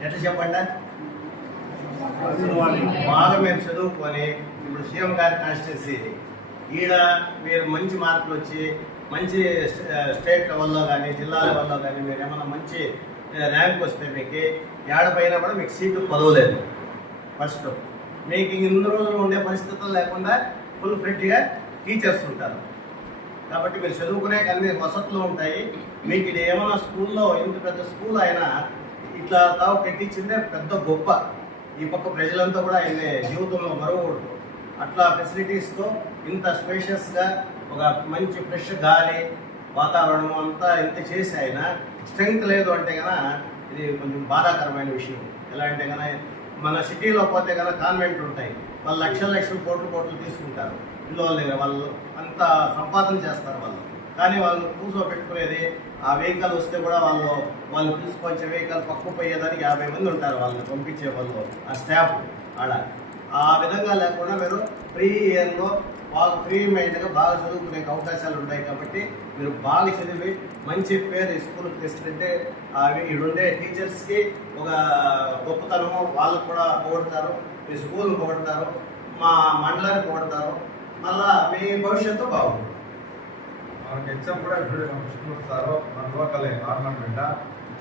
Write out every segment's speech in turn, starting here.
ఎట్లా చెప్పండి? బాగా మీరు చదువుకొని ఇప్పుడు సీఎం గారి కాన్స్టిట్యున్సీ ఈడ మీరు మంచి మార్కులు వచ్చి మంచి స్టే- స్టేట్ లెవెల్లో కానీ జిల్లా లెవెల్లో కానీ మీరు ఏమైనా మంచి ర్యాంక్ వస్తే మీకు ఏడపైన కూడా మీకు సీటు పదవలేదు ఫస్ట్ మీకు ఇన్ని రోజులు ఉండే పరిస్థితులు లేకుండా ఫుల్ ఫ్రెడ్గా టీచర్స్ ఉంటారు. కాబట్టి మీరు చదువుకునే అన్ని వసతులు ఉంటాయి. మీకు ఇది ఏమైనా స్కూల్లో ఇంత పెద్ద స్కూల్ అయినా ఇట్లా తావు కట్టించిందే పెద్ద గొప్ప. ఈ పక్క ప్రజలంతా కూడా ఆయన జీవితంలో మరవకూడదు. అట్లా ఫెసిలిటీస్తో ఇంత స్పేషియస్గా ఒక మంచి ఫ్రెష్ గాలి వాతావరణం అంతా ఇంత చేసి ఆయన స్ట్రెంగ్త్ లేదు అంటే కనుక ఇది కొంచెం బాధాకరమైన విషయం. ఎలా అంటే కనుక మన సిటీలో పోతే కనుక కాన్వెంట్లు ఉంటాయి. వాళ్ళు లక్షల లక్షలు కోట్లు కోట్లు తీసుకుంటారు. పిల్లల దగ్గర వాళ్ళు అంత సంపాదన చేస్తారు వాళ్ళు. కానీ వాళ్ళు కూర్చోబెట్టుకునేది ఆ వెహికల్ వస్తే కూడా వాళ్ళు వాళ్ళు తీసుకొచ్చే వెహికల్ పక్కు పోయేదానికి యాభై మంది ఉంటారు వాళ్ళని పంపించే వాళ్ళు ఆ స్టాఫ్ ఆడ. ఆ విధంగా లేకుండా మీరు ఫ్రీ ఇయర్లో బాగా ఫ్రీ మైండ్గా బాగా చదువుకునే అవకాశాలు ఉంటాయి కాబట్టి మీరు బాగా చదివి మంచి పేరు ఈ స్కూల్కి తెస్తుంటే అవి ఉండే టీచర్స్కి ఒక గొప్పతనము. వాళ్ళకు కూడా పోగొడతారు మీ స్కూల్ని పోగొడతారు మా మండలాన్ని పోగొడతారు. మళ్ళీ మీ భవిష్యత్తు బాగుంటుంది. మనకి హెచ్ఎం కూడా ఇప్పుడు విష్ణు సార్ మన లోకల్ ఆర్నమెంట్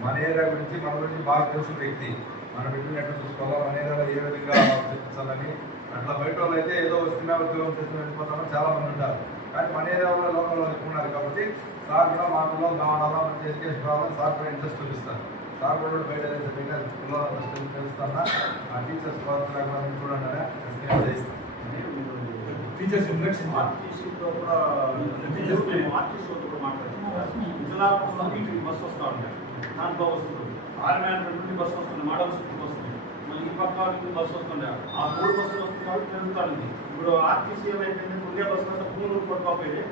మన ఏరియా గురించి మన గురించి బాగా తెలిసిన వ్యక్తి. మన బిడ్డలు ఎట్లా చూసుకోవాలో మన ఏరియాలో ఏ విధంగా చూపించాలని. అట్లా బయట వాళ్ళు అయితే ఏదో వస్తున్నా ఉద్యోగం చేసుకుని వెళ్ళిపోతామని చాలా మంది ఉంటారు. కానీ మన ఏరియాలో లోకల్లో వాళ్ళు ఉన్నారు కాబట్టి సార్ కూడా మాటలో కావాలా మంచి ఎడ్యుకేషన్ కావాలని సార్ కూడా ఇంట్రెస్ట్ చూపిస్తారు. సార్ కూడా బయట బయట పిల్లలు తెలుస్తానా ఆ టీచర్స్ కూడా చూడండి చేస్తాను టీచర్స్ ఇండక్షన్ ఆర్టీసీతో కూడా టీచర్స్ మేము ఆర్టీసీతో కూడా మాట్లాడుతున్నాం విజయనగరం కోసం బస్సు వస్తూ ఉంటాయి దాంట్లో వస్తుంది ఆర్మేన్ నుండి బస్సు వస్తుంది మోడల్ స్కూల్ వస్తుంది మళ్ళీ ఈ పక్క నుండి బస్సు వస్తుండే ఆ మూడు బస్సులు వస్తున్నారు పెరుగుతుంది ఇప్పుడు ఆర్టీసీ ఏమైపోయింది ఉండే బస్సు అంతా పూలు కొట్టుకోపోయింది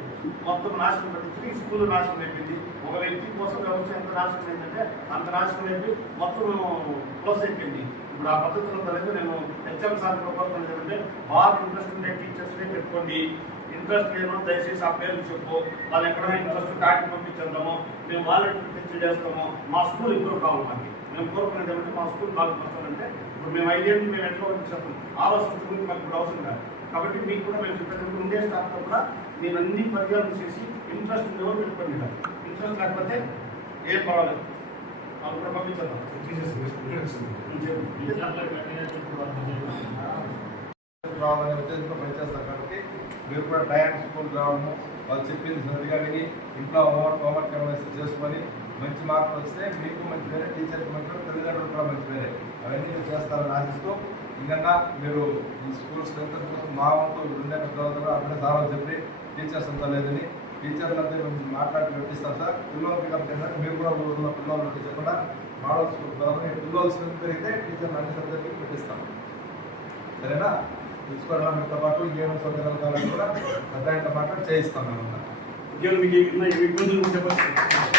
మొత్తం నాశనం పెట్టింది త్రీ స్కూల్ నాశనం అయిపోయింది ఒక వ్యక్తి కోసం వ్యవస్థ ఎంత నాశనం అయిందంటే అంత నాశనం అయిపోయి మొత్తం ప్లస్ అయిపోయింది ఇప్పుడు ఆ పద్ధతిలో కలిగి నేను హెచ్ఎం సార్ ప్రపోజల్ ఏంటంటే బాగా ఇంట్రెస్ట్ ఉండే టీచర్స్నే పెట్టుకోండి. ఇంట్రెస్ట్ లేను దయచేసి ఆ పేర్లు చెప్పు. వాళ్ళు ఎక్కడైనా ఇంట్రెస్ట్ దాటి పంపించేద్దాము. మేము వాలంటీర్ తెచ్చి చేస్తాము. మా స్కూల్ ఇంప్రూవ్ కావాలి మాకు మేము కోరుకునేది ఏమంటే మా స్కూల్ బాగా పర్సనంటే ఇప్పుడు మేము ఐదేళ్ళు మేము ఎట్లా పంపించేస్తాం? ఆ గురించి మాకు ఇప్పుడు అవసరం కాదు. కాబట్టి మీకు కూడా మేము చెప్పేటప్పుడు ఉండే స్టాఫ్తో కూడా నేను అన్ని పర్యాలను చేసి ఇంట్రెస్ట్ ఉందేవో పెట్టుకోండి. ఇంట్రెస్ట్ లేకపోతే ఏం పర్వాలేదు. కూడా పంపించేద్దాం రావాలనే ఉద్దేశంతో కాబట్టి మీరు కూడా టయానికి స్కూల్ రావడము వాళ్ళు చెప్పింది సరిగా విని ఇంట్లో హోంవర్క్ హోంవర్క్ ఏమైనా చేసుకొని మంచి మార్కులు వస్తే మీకు మంచి పేరే టీచర్కి మంచి పేరు తల్లిదండ్రులకు కూడా మంచి పేరే అవన్నీ మీరు చేస్తారని ఆశిస్తూ ఇంకన్నా మీరు ఈ స్కూల్ స్ట్రెంత్ కోసం మా వంతు ఉండే తర్వాత అప్పుడే సార్ చెప్పి టీచర్స్ అంతా లేదని టీచర్లు అంతా కొంచెం మాట్లాడి పెట్టిస్తారు సార్. పిల్లలు పికప్ ఏంటంటే మీరు కూడా ఊళ్ళో పిల్లలు ఉంటే చెప్పకుండా మోడల్ స్కూల్ పిల్లలు పిల్లలు స్ట్రెంత్ పెరిగితే టీచర్లు అన్ని సబ్జెక్టులు పెట్టిస్తాం. సరేనా? తీసుకోవడంతో పాటు ఇంకేమైనా సౌకర్యాలు కావాలని కూడా పెద్ద ఆయనతో మాట్లాడి చేయిస్తాం మేము ఉద్యోగులు మీకు ఇబ్బందులు ఉంటే చెప్పచ్చు